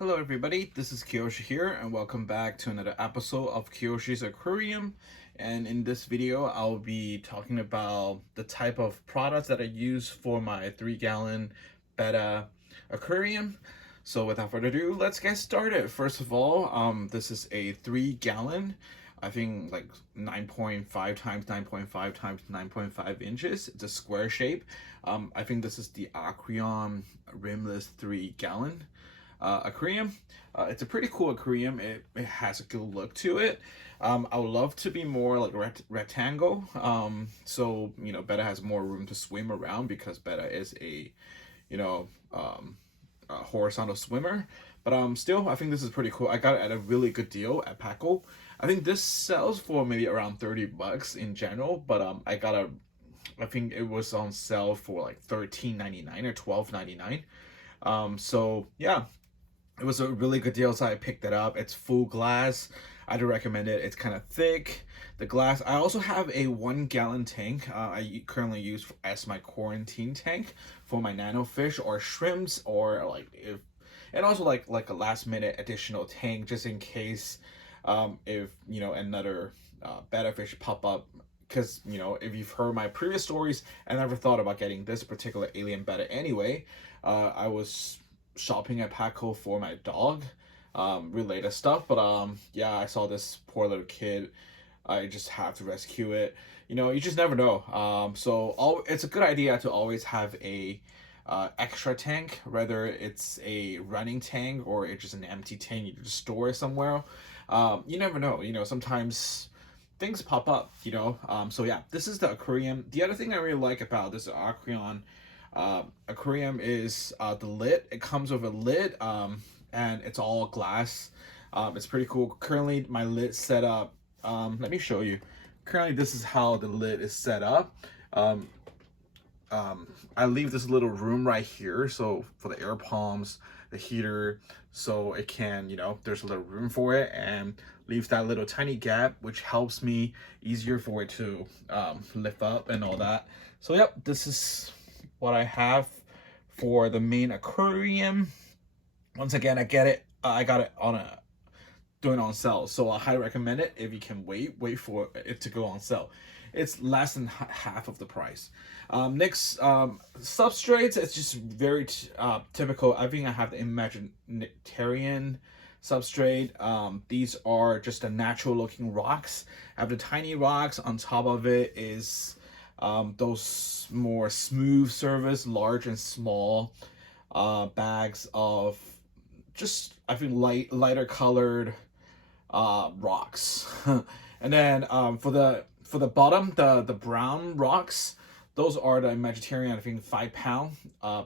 Hello everybody, this is Kiyoshi here and welcome back to another episode of Kiyoshi's Aquarium. And in this video I'll be talking about the type of products that I use for my 3-gallon Betta aquarium. So without further ado, let's get started. First of all, this is a 3-gallon, I think like 9.5 times 9.5 times 9.5 inches. It's a square shape. I think this is the Aquarium rimless 3-gallon aquarium. It's a pretty cool aquarium. It has a good look to it. I would love to be more like rectangle. So Betta has more room to swim around because Betta is you know a horizontal swimmer. But still, I think this is pretty cool. I got it at a really good deal at Paco. I think this sells for maybe around $30 in general, but I think it was on sale for like $13.99 or $12.99. So yeah, it was a really good deal, so I picked it up. It's full glass. I do recommend it. It's kind of thick. The glass. I also have a 1-gallon tank. I currently use as my quarantine tank for my nano fish or shrimps, or and also like a last minute additional tank just in case, if another betta fish pop up. Because if you've heard my previous stories, I never thought about getting this particular alien betta anyway. I was shopping at Paco for my dog related stuff, but yeah, I saw this poor little kid. I just have to rescue it. You just never know. It's a good idea to always have a extra tank, whether it's a running tank or it's just an empty tank you just store it somewhere. You never know. Sometimes things pop up. So yeah, this is the aquarium. The other thing I really like about this aquarium is the lid. It comes with a lid, and it's all glass. It's pretty cool. Currently my lid set up, let me show you. Currently this is how the lid is set up. I leave this little room right here, so for the air pumps, the heater, so it can, there's a little room for it, and leaves that little tiny gap, which helps me easier for it to lift up and all that. So yep, this is what I have for the main aquarium. Once again, I got it doing on sale, so I highly recommend it. If you can wait for it to go on sale. It's less than half of the price. Next, substrates. It's just very typical. I think I have the Imagitarium substrate. These are just the natural looking rocks. I have the tiny rocks. On top of it is those more smooth surface, large and small bags of just, I think, lighter colored rocks. And then for the bottom, the brown rocks, those are the Imagitarium, I think 5-pound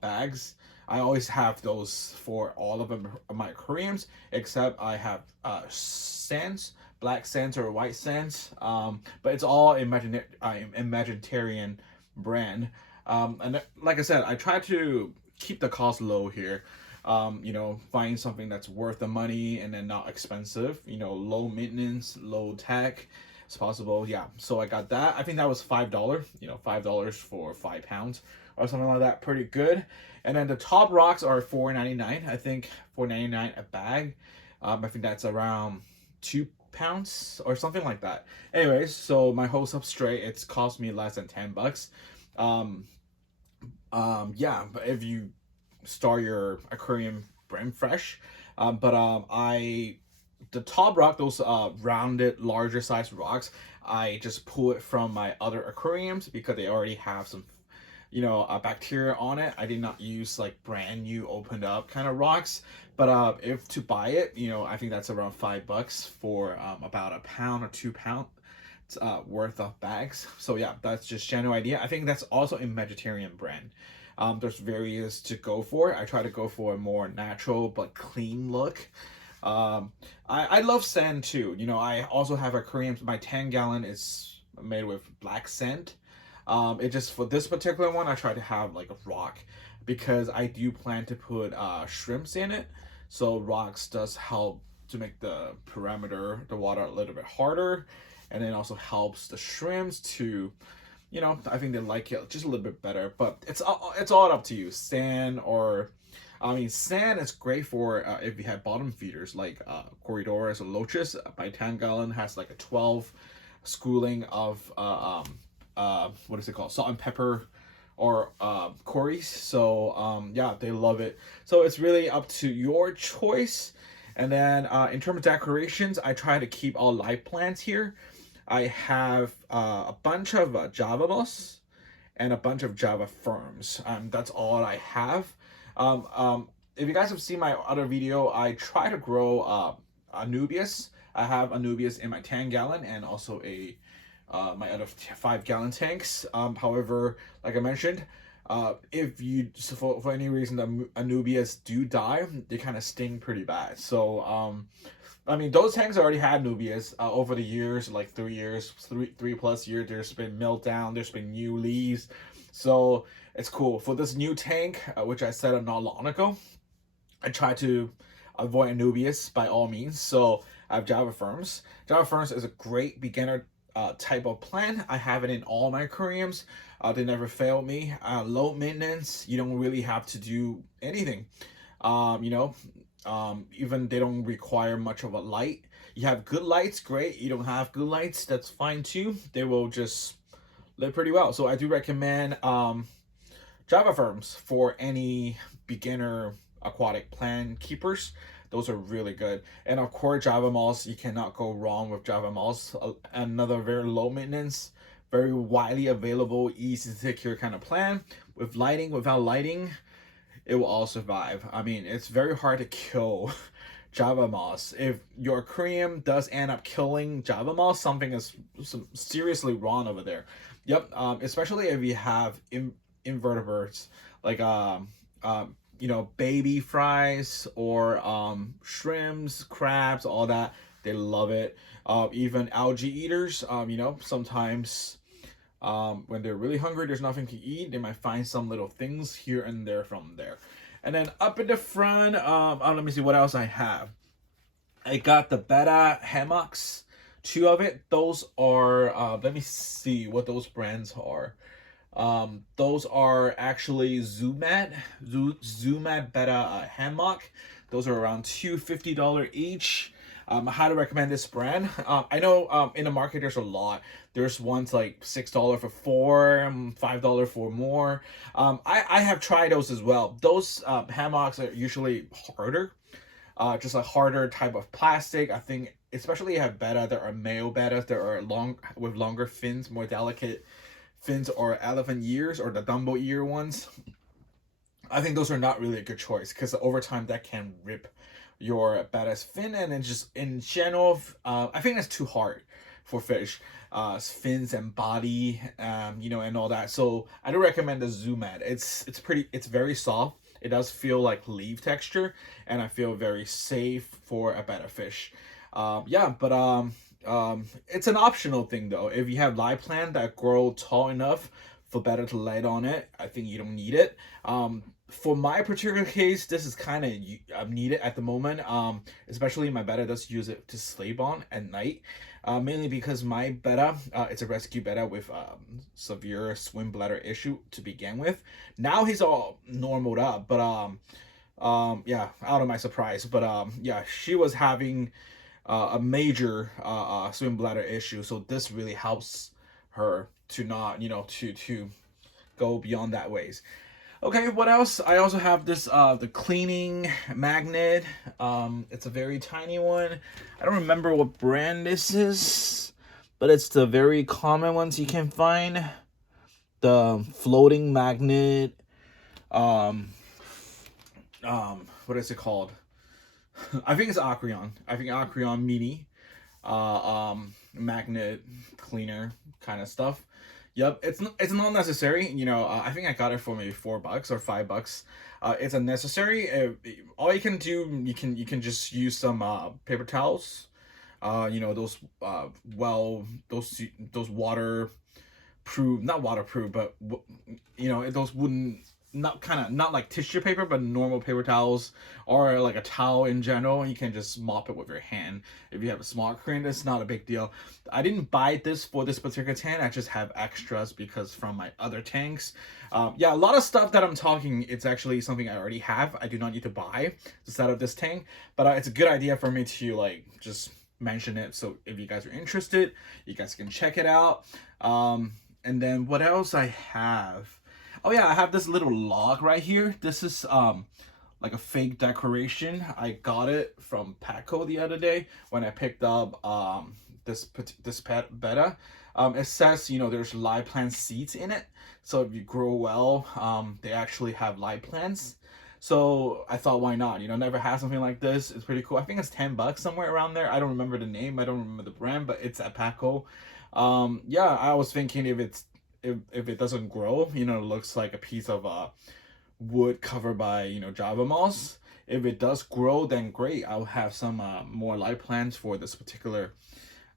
bags. I always have those for all of them, my aquariums, except I have sands, black sands or white sands. But it's all Imagitarium brand. And like I said, I try to keep the cost low here. Find something that's worth the money and then not expensive. Low maintenance, low tech as possible. Yeah, so I got that. I think that was $5. $5 for 5 pounds or something like that. Pretty good. And then the top rocks are $4.99. I think $4.99 a bag. I think that's around 2 pounds or something like that. Anyways, so my whole substrate, it's cost me less than $10. Yeah, but if you start your aquarium brand fresh, the top rock, those rounded larger size rocks, I just pull it from my other aquariums because they already have some bacteria on it. I did not use like brand new opened up kind of rocks, but if to buy it, I think that's around $5 for about a pound or 2 pound worth of bags. So yeah, that's just general idea. I think that's also a Imagitarium brand. There's various to go for. I try to go for a more natural but clean look. I love sand too. I also have aquariums. My 10-gallon is made with black sand. It just, for this particular one, I try to have like a rock because I do plan to put shrimps in it. So rocks does help to make the parameter, the water, a little bit harder, and it also helps the shrimps to, I think they like it just a little bit better. But it's all up to you, sand or I mean, sand is great for if you have bottom feeders like corridors or loaches. My 10-gallon has like a 12 schooling of what is it called, salt and pepper or Corys. So yeah, they love it. So it's really up to your choice. And then in terms of decorations, I try to keep all live plants here. I have a bunch of Java moss and a bunch of Java ferns. That's all I have. If you guys have seen my other video, I try to grow Anubias. I have Anubias in my 10-gallon and also a my other 5-gallon tanks. However, like I mentioned, if you for any reason the Anubias do die, they kind of sting pretty bad. So I mean, those tanks already had Anubias over the years, like 3 years, three plus years. There's been meltdown, there's been new leaves, so it's cool. For this new tank, which I set up not long ago, I try to avoid Anubias by all means. So I have Java ferns. Java ferns is a great beginner type of plant. I have it in all my aquariums. They never failed me. Low maintenance. You don't really have to do anything. You know, even they don't require much of a light. You have good lights, great. You don't have good lights, that's fine too. They will just live pretty well. So I do recommend Java ferns for any beginner aquatic plant keepers. Those are really good. And of course, Java moss, you cannot go wrong with Java moss. Another very low maintenance, very widely available, easy to take care kind of plant. With lighting, without lighting, it will all survive. I mean, it's very hard to kill Java moss. If your aquarium does end up killing Java moss, something is seriously wrong over there. Yep, especially if you have invertebrates like you know, baby fries or shrimps, crabs, all that. They love it. Even algae eaters, you know, sometimes when they're really hungry, there's nothing to eat, they might find some little things here and there from there. And then up in the front, let me see what else I have. I got the Betta Hammocks, 2 of it. Those are, let me see what those brands are. Those are actually Zumad Betta Hammock. Those are around $250 each. I highly recommend this brand. I know in the market there's a lot. There's ones like $6 for 4, $5 for more. I have tried those as well. Those hammocks are usually harder, just a harder type of plastic. I think especially you have Betta, there are male Bettas that are with longer fins, more delicate fins, or elephant ears, or the Dumbo ear ones. I think those are not really a good choice because over time that can rip your Betta's fin, and then just in general, I think that's too hard for fish. Fins and body, you know, and all that. So I do recommend the Zumad. It's very soft. It does feel like leaf texture, and I feel very safe for a Betta fish. Yeah, but it's an optional thing though. If you have live plant that grow tall enough for Betta to light on it, I think you don't need it. For my particular case, this is kind of needed at the moment. Especially my Betta does use it to sleep on at night. Mainly because my Betta, it's a rescue Betta with severe swim bladder issue to begin with. Now he's all normaled up, but yeah, out of my surprise. But yeah, she was having a major swim bladder issue, so this really helps her to not, you know, to go beyond that ways. Okay, what else? I also have this the cleaning magnet. It's a very tiny one. I don't remember what brand this is, but it's the very common ones you can find. The floating magnet. What is it called? I think it's Aquarium. I think Aquarium Mini magnet cleaner kind of stuff. Yep, it's not necessary. You know, I think I got it for maybe $4 or $5. It's unnecessary. All you can do, you can just use some paper towels. You know, those those waterproof, not waterproof, but you know, those wooden not like tissue paper, but normal paper towels or like a towel in general. You can just mop it with your hand. If you have a small aquarium, it's not a big deal. I didn't buy this for this particular tank. I just have extras because from my other tanks. Yeah, a lot of stuff that I'm talking, it's actually something I already have. I do not need to buy to set up this tank, but it's a good idea for me to like just mention it. So if you guys are interested, you guys can check it out. And then what else I have? Oh yeah, I have this little log right here. This is like a fake decoration. I got it from Petco the other day when I picked up this Betta. It says, you know, there's live plant seeds in it. So if you grow well, they actually have live plants. So I thought, why not? You know, never had something like this. It's pretty cool. I think it's $10 somewhere around there. I don't remember the name. I don't remember the brand, but it's at Petco. Yeah, I was thinking if it doesn't grow, you know, it looks like a piece of wood covered by, you know, Java moss. If it does grow, then great. I'll have some more live plants for this particular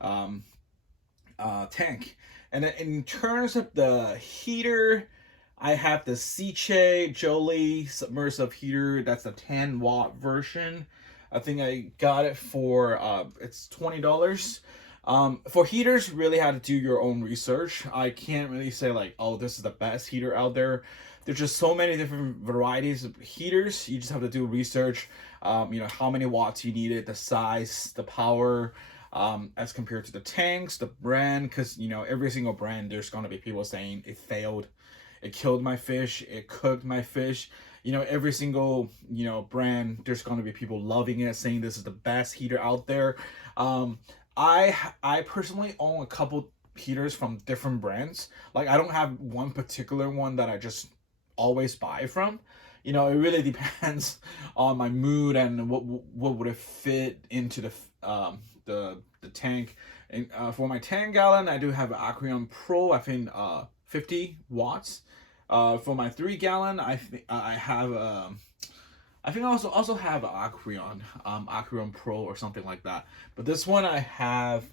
tank. And then in terms of the heater, I have the Sicce Jolie submersible heater. That's a 10-watt version. I think I got it for it's $20. For heaters, really had to do your own research. I can't really say like, oh, this is the best heater out there. There's just so many different varieties of heaters. You just have to do research. You know, how many watts you need it, the size, the power, as compared to the tanks, the brand, because, you know, every single brand, there's going to be people saying it failed, it killed my fish, it cooked my fish. You know, every single, you know, brand, there's going to be people loving it, saying this is the best heater out there. I personally own a couple heaters from different brands. Like, I don't have one particular one that I just always buy from. You know, it really depends on my mood and what would it fit into the tank. And for my 10-gallon, I do have an Aquarium Pro. I think 50 watts. For my 3-gallon, I have I think I also have an Aquarium Pro or something like that. But this one I have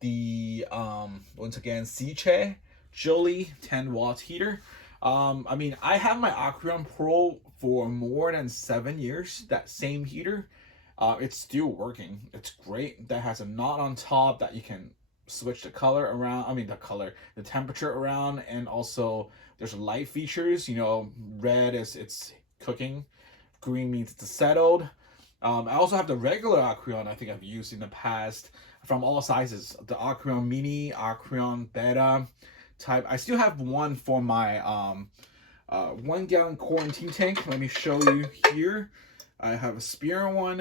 the once again Sicce Jolie 10-watt heater. I mean, I have my Aquarium Pro for more than 7 years. That same heater, it's still working. It's great. That has a knot on top that you can switch the color around. I mean, the temperature around, and also there's light features. You know, red is it's cooking, green means it's settled. I also have the regular Aquarium I think I've used in the past from all sizes. The Aquarium Mini, Aquarium Betta type. I still have one for my 1-gallon quarantine tank. Let me show you here. I have a spare one.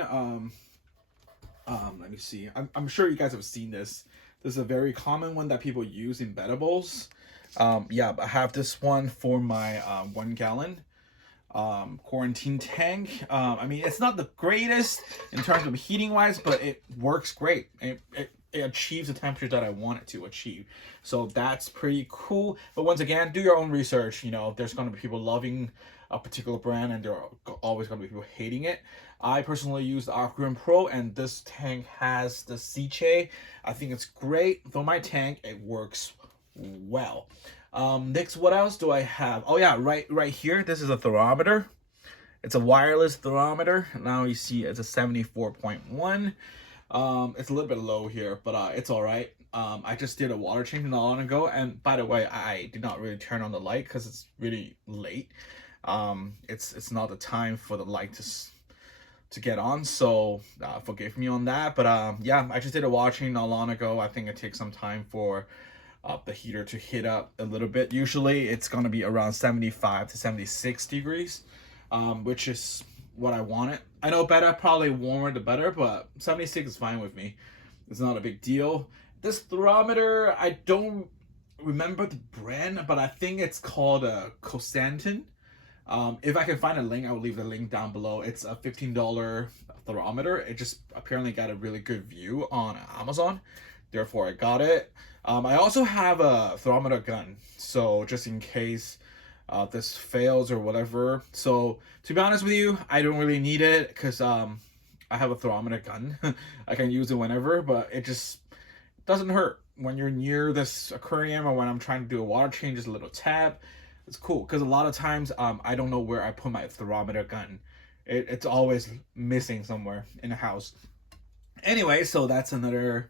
Let me see. I'm sure you guys have seen this. This is a very common one that people use in Betta bowls. Yeah, I have this one for my 1-gallon quarantine tank. I mean, it's not the greatest in terms of heating wise, but it works great. It achieves the temperature that I want it to achieve. So that's pretty cool. But once again, do your own research. You know, there's going to be people loving a particular brand and there are always going to be people hating it. I personally use the Aquarium Pro, and this tank has the Sicce. I think it's great. For my tank, it works well. Next, what else do I have? Oh yeah, right here, this is a thermometer. It's a wireless thermometer. Now you see it's a 74.1. It's a little bit low here, but it's all right. I just did a water change not long ago, and by the way, I did not really turn on the light because it's really late. It's not the time for the light to get on, so forgive me on that. But yeah, I just did a water change not long ago. I think it takes some time for the heater to heat up a little bit. Usually it's going to be around 75 to 76 degrees, which is what I want it. I know better, probably warmer the better, but 76 is fine with me. It's not a big deal. This thermometer, I don't remember the brand, but I think it's called a Cosetten. If I can find a link, I will leave the link down below. It's a $15 thermometer. It just apparently got a really good view on Amazon. Therefore, I got it. I also have a thermometer gun, so just in case this fails or whatever. So to be honest with you, I don't really need it because I have a thermometer gun. I can use it whenever, but it just doesn't hurt when you're near this aquarium or when I'm trying to do a water change. Just a little tap, it's cool because a lot of times I don't know where I put my thermometer gun. It's always missing somewhere in the house. Anyway, so that's another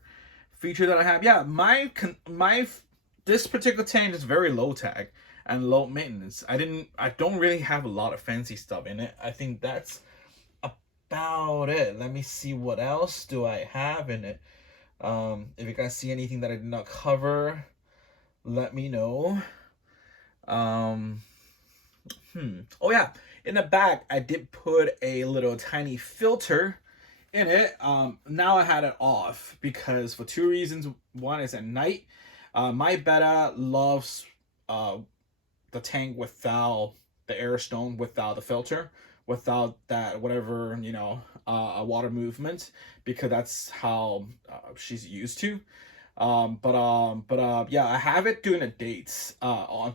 feature that I have. Yeah, my this particular tank is very low tech and low maintenance. I don't really have a lot of fancy stuff in it. I think that's about it. Let me see what else do I have in it. If you guys see anything that I did not cover, let me know. Oh yeah, in the back I did put a little tiny filter in it. Now I had it off because for two reasons. One is at night. My Betta loves the tank without the air stone, without the filter, without that whatever, you know, water movement, because that's how she's used to. Yeah, I have it during the dates.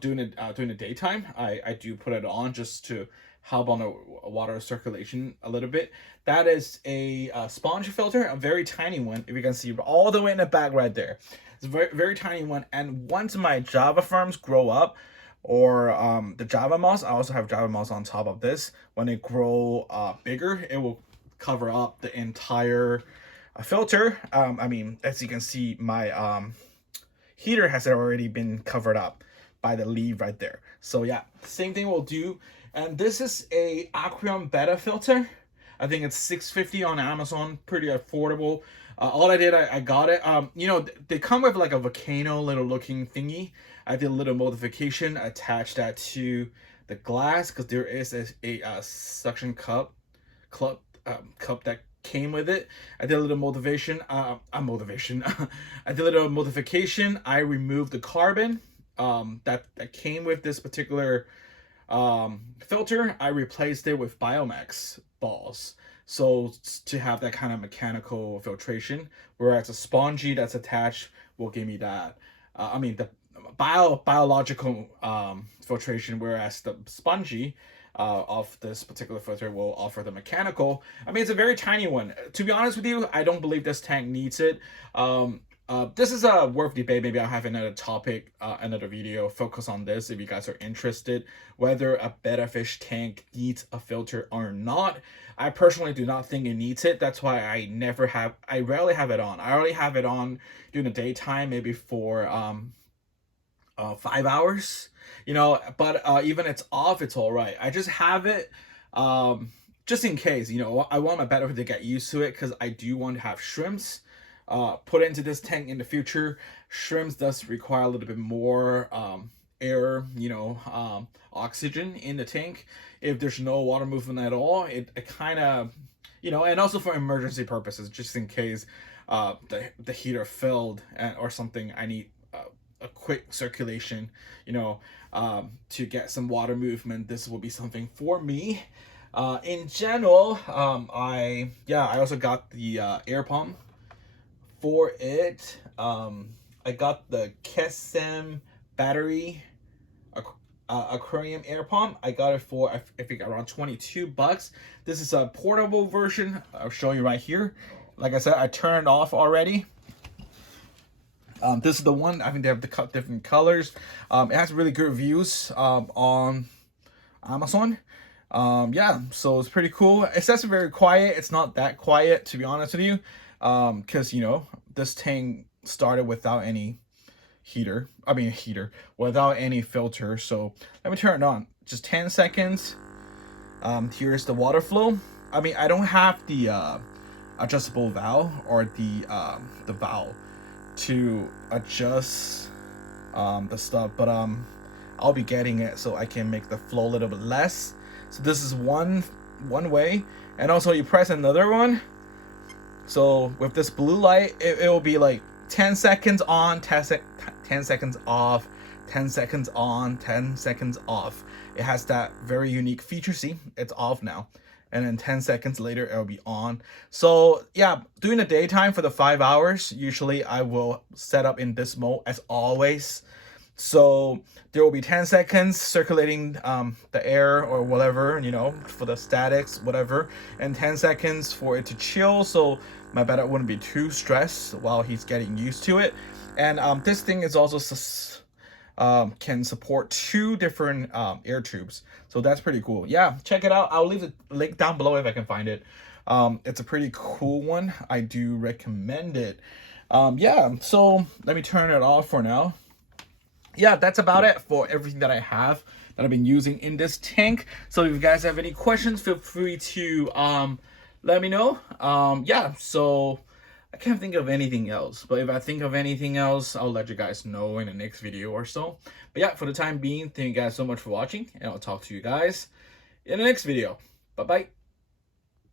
During the daytime, I do put it on just to help on the water circulation a little bit. That is a sponge filter, a very tiny one. If you can see all the way in the back right there, it's a very very tiny one. And once my Java farms grow up, or the Java moss, I also have Java moss on top of this. When they grow bigger, it will cover up the entire filter. I mean, as you can see, my heater has already been covered up by the leaf right there. So yeah, same thing we'll do. And this is a Aquarium Betta filter. I think it's $6.50 on Amazon, pretty affordable. All I did, I got it. You know, they come with like a Volcano little looking thingy. I did a little modification, attached that to the glass because there is a suction cup that came with it. I did a little motivation. I did a little modification. I removed the carbon that came with this particular filter. I replaced it with Biomax balls, so to have that kind of mechanical filtration, whereas a spongy that's attached will give me that I mean the biological filtration, whereas the spongy of this particular filter will offer the mechanical. I mean, it's a very tiny one. To be honest with you, I don't believe this tank needs it. This is a worth debate. Maybe I'll have another topic, another video focus on this if you guys are interested, whether a Betta Fish Tank needs a filter or not. I personally do not think it needs it. That's why I rarely have it on. I only have it on during the daytime, maybe for 5 hours, you know, but even it's off, it's all right. I just have it just in case, you know. I want my Betta to get used to it because I do want to have shrimps put into this tank in the future. Shrimps does require a little bit more air, you know, oxygen in the tank. If there's no water movement at all, it kind of, you know, and also for emergency purposes, just in case the heater failed or something, I need a quick circulation, you know, to get some water movement. This will be something for me. In general, I also got the air pump for it. I got the Kedsum battery aquarium air pump. I got it for I think around $22. This is a portable version. I'll show you right here. Like I said, I turned it off already. This is the one. I think they have the different colors. It has really good reviews on Amazon. Yeah, so it's pretty cool. It says it's very quiet. It's not that quiet, to be honest with you, because you know, this tank started without any heater. Without any filter. So let me turn it on. Just 10 seconds. Here's the water flow. I mean, I don't have the adjustable valve or the valve to adjust the stuff, but I'll be getting it so I can make the flow a little bit less. So this is one way, and also you press another one. So with this blue light, it will be like 10 seconds on, 10 seconds off, 10 seconds on, 10 seconds off. It has that very unique feature. See, it's off now, and then 10 seconds later it'll be on. So yeah, during the daytime for the 5 hours, usually I will set up in this mode as always. So there will be 10 seconds circulating the air or whatever, you know, for the statics, whatever, and 10 seconds for it to chill, so my Betta wouldn't be too stressed while he's getting used to it. And this thing is also can support 2 different air tubes. So that's pretty cool. Yeah, check it out. I'll leave the link down below if I can find it. It's a pretty cool one. I do recommend it. Yeah, so let me turn it off for now. Yeah, that's about it for everything that I have that I've been using in this tank. So if you guys have any questions, feel free to let me know. Yeah, so I can't think of anything else, but if I think of anything else, I'll let you guys know in the next video or so. But yeah, for the time being, thank you guys so much for watching, and I'll talk to you guys in the next video. Bye bye.